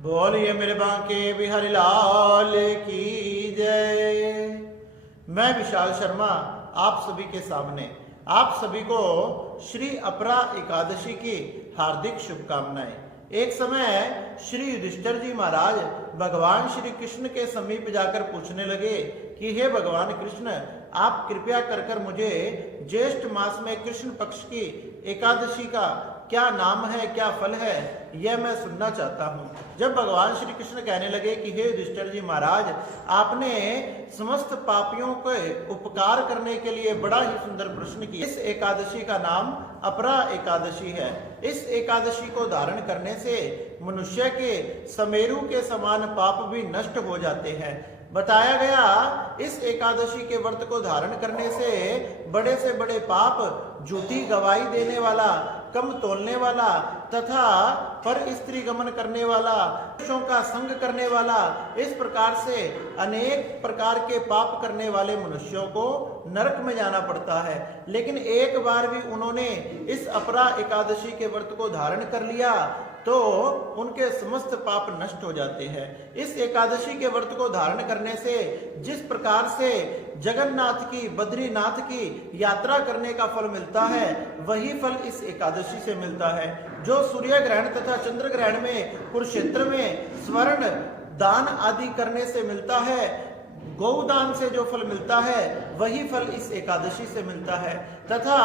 बोलिए मेरे बांके बिहारी लाल की जय। मैं विशाल शर्मा आप सभी के सामने आप सभी को श्री अपरा एकादशी की हार्दिक शुभकामनाएं। एक समय श्री युधिष्ठिर जी महाराज भगवान श्री कृष्ण के समीप जाकर पूछने लगे कि हे भगवान कृष्ण, आप कृपया कर कर मुझे ज्येष्ठ मास में कृष्ण पक्ष की एकादशी का क्या नाम है, क्या फल है, यह मैं सुनना चाहता हूँ। जब भगवान श्री कृष्ण कहने लगे कि हे युधिष्ठिर जी महाराज, आपने समस्त पापियों के उपकार करने के लिए बड़ा ही सुंदर प्रश्न किया। इस एकादशी का नाम अपरा एकादशी है। इस एकादशी को धारण करने से मनुष्य के समेरु के समान पाप भी नष्ट हो जाते हैं। बताया गया इस एकादशी के व्रत को धारण करने से बड़े पाप, झूठी गवाही देने वाला, कम तोलने वाला तथा पर स्त्री गमन करने वाला, पुरुषों का संग करने वाला, इस प्रकार से अनेक प्रकार के पाप करने वाले मनुष्यों को नरक में जाना पड़ता है। लेकिन एक बार भी उन्होंने इस अपरा एकादशी के व्रत को धारण कर लिया तो उनके समस्त पाप नष्ट हो जाते हैं। इस एकादशी के व्रत को धारण करने से जिस प्रकार से जगन्नाथ की, बद्रीनाथ की यात्रा करने का फल मिलता है, वही फल इस एकादशी से मिलता है। जो सूर्य ग्रहण तथा चंद्र ग्रहण में, कुरुक्षेत्र में स्वर्ण दान आदि करने से मिलता है, गौदान से जो फल मिलता है, वही फल इस एकादशी से मिलता है। तथा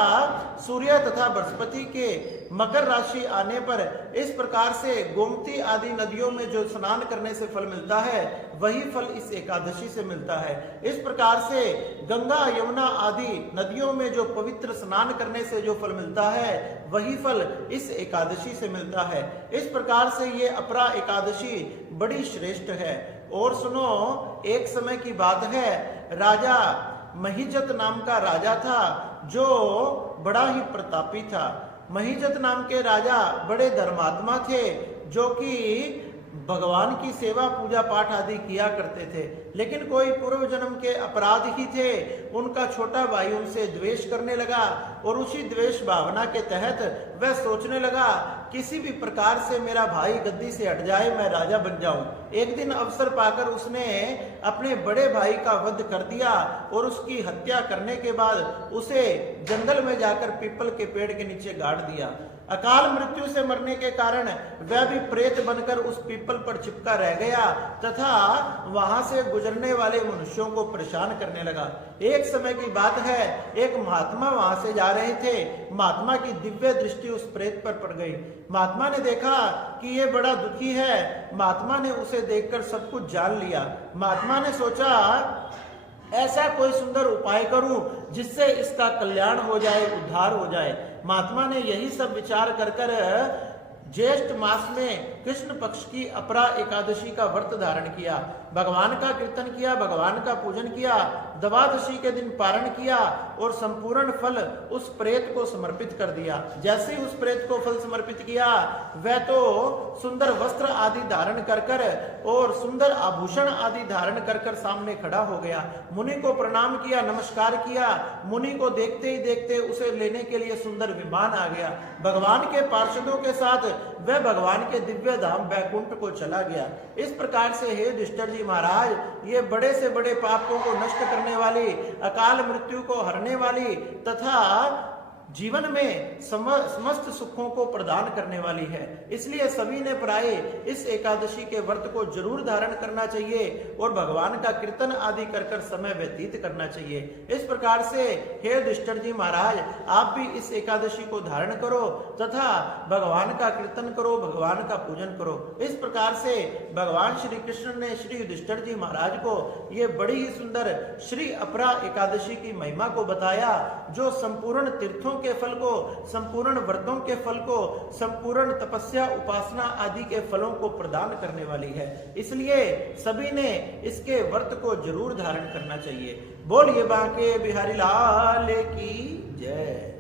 सूर्य तथा बृहस्पति के मकर राशि आने पर इस प्रकार से गोमती आदि नदियों में जो स्नान करने से फल मिलता है, वही फल इस एकादशी से मिलता है। इस प्रकार से गंगा, यमुना आदि नदियों में जो पवित्र स्नान करने से जो फल मिलता है, वही फल इस एकादशी से मिलता है। इस प्रकार से ये अपरा एकादशी बड़ी श्रेष्ठ है। और सुनो, एक समय की बात है, राजा महिजत नाम का राजा था जो बड़ा ही प्रतापी था। महिजत नाम के राजा बड़े धर्मात्मा थे जो कि भगवान की सेवा, पूजा पाठ आदि किया करते थे। लेकिन कोई पूर्व जन्म के अपराध ही थे, उनका छोटा भाई उनसे द्वेष करने लगा और उसी द्वेष भावना के तहत वह सोचने लगा किसी भी प्रकार से मेरा भाई गद्दी से हट जाए, मैं राजा बन जाऊं। एक दिन अवसर पाकर उसने अपने बड़े भाई का वध कर दिया और उसकी हत्या करने के बाद उसे जंगल में जाकर पीपल के पेड़ के नीचे गाड़ दिया। अकाल मृत्यु से मरने के कारण वह भी प्रेत बनकर उस पीपल पर चिपका रह गया तथा वहां से गुजरने वाले मनुष्यों को परेशान करने लगा। एक समय की बात है, एक महात्मा वहां से जा रहे थे। महात्मा की दिव्य दृष्टि उस प्रेत पर पड़ गई। महात्मा ने देखा कि ये बड़ा दुखी है। महात्मा ने उसे देखकर सब कुछ जान लिया। महात्मा ने सोचा ऐसा कोई सुंदर उपाय करूं जिससे इसका कल्याण हो जाए, उद्धार हो जाए। महात्मा ने यही सब विचार कर ज्येष्ठ मास में कृष्ण पक्ष की अपरा एकादशी का व्रत धारण किया, भगवान का कीर्तन किया, भगवान का पूजन किया, द्वादशी के दिन पारण किया और संपूर्ण फल उस प्रेत को समर्पित कर दिया। जैसे ही उस प्रेत को फल समर्पित किया, वह तो सुंदर वस्त्र आदि धारण कर और सुंदर आभूषण आदि धारण कर सामने खड़ा हो गया। मुनि को प्रणाम किया, नमस्कार किया। मुनि को देखते ही देखते उसे लेने के लिए सुंदर विमान आ गया। भगवान के पार्षदों के साथ वह भगवान के दिव्य धाम बैकुंठ को चला गया। इस प्रकार से हे युधिष्ठिर जी महाराज, ये बड़े से बड़े पापों को नष्ट करने वाली, अकाल मृत्यु को हरने वाली तथा जीवन में समस्त सुखों को प्रदान करने वाली है। इसलिए सभी ने प्राय इस एकादशी के व्रत को जरूर धारण करना चाहिए और भगवान का कीर्तन आदि कर समय व्यतीत करना चाहिए। इस प्रकार से हे युधिष्ठिर जी महाराज, आप भी इस एकादशी को धारण करो तथा भगवान का कीर्तन करो, भगवान का पूजन करो। इस प्रकार से भगवान श्री कृष्ण ने श्री युधिष्ठिर जी महाराज को ये बड़ी ही सुंदर श्री अपरा एकादशी की महिमा को बताया, जो संपूर्ण तीर्थों के फल को, संपूर्ण व्रतों के फल को, संपूर्ण तपस्या, उपासना आदि के फलों को प्रदान करने वाली है। इसलिए सभी ने इसके व्रत को जरूर धारण करना चाहिए। बोलिए बांके बिहारी लाल की जय।